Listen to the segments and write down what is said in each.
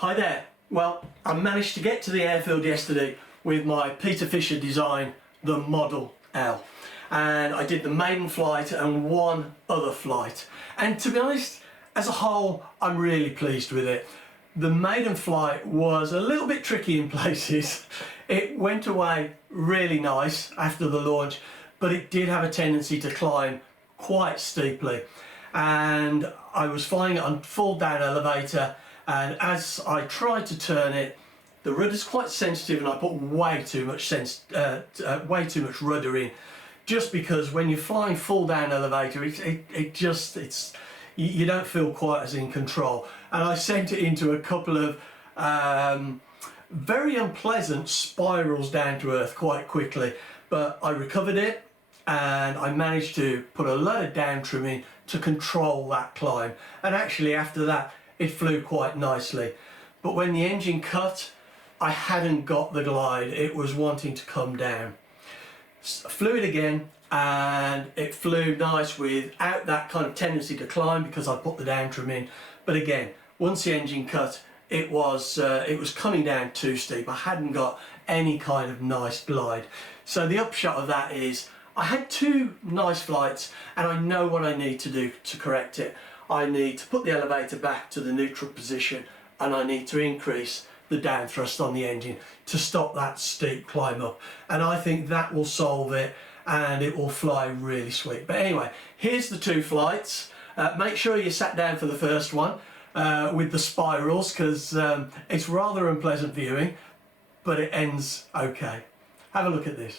Hi there. Well, I managed to get to the airfield yesterday with my Peter Fisher design, the Model L. And I did the maiden flight and one other flight. And to be honest, as a whole, I'm really pleased with it. The maiden flight was a little bit tricky in places. It went away really nice after the launch, but it did have a tendency to climb quite steeply. And I was flying it on full down elevator, and as I tried to turn it, the rudder's quite sensitive, and I put way too much rudder in, just because when you're flying full down elevator, you don't feel quite as in control. And I sent it into a couple of very unpleasant spirals down to earth quite quickly, but I recovered it and I managed to put a load of down trimming to control that climb, and actually after that it flew quite nicely. But when the engine cut, I hadn't got the glide, it was wanting to come down. Flew it again and it flew nice without that kind of tendency to climb because I put the down trim in. But again, once the engine cut, it was coming down too steep. I hadn't got any kind of nice glide. So the upshot of that is I had two nice flights, and I know what I need to do to correct it. I need to put the elevator back to the neutral position, and I need to increase the down thrust on the engine to stop that steep climb up. And I think that will solve it, and it will fly really sweet. But anyway, here's the two flights. Make sure you sat down for the first one with the spirals, because it's rather unpleasant viewing, but it ends okay. Have a look at this.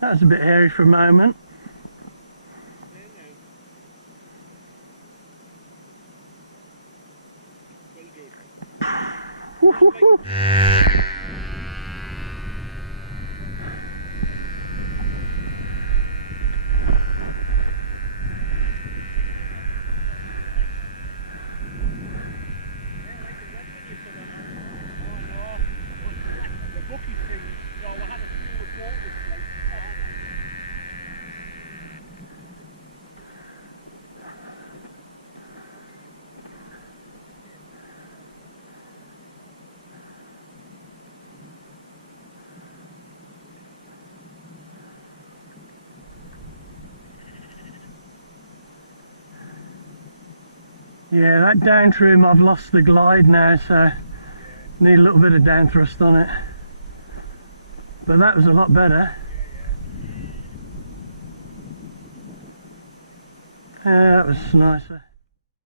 That was a bit hairy for a moment. Yeah, that down trim, I've lost the glide now, so need a little bit of down thrust on it. But that was a lot better. Yeah, that was nicer.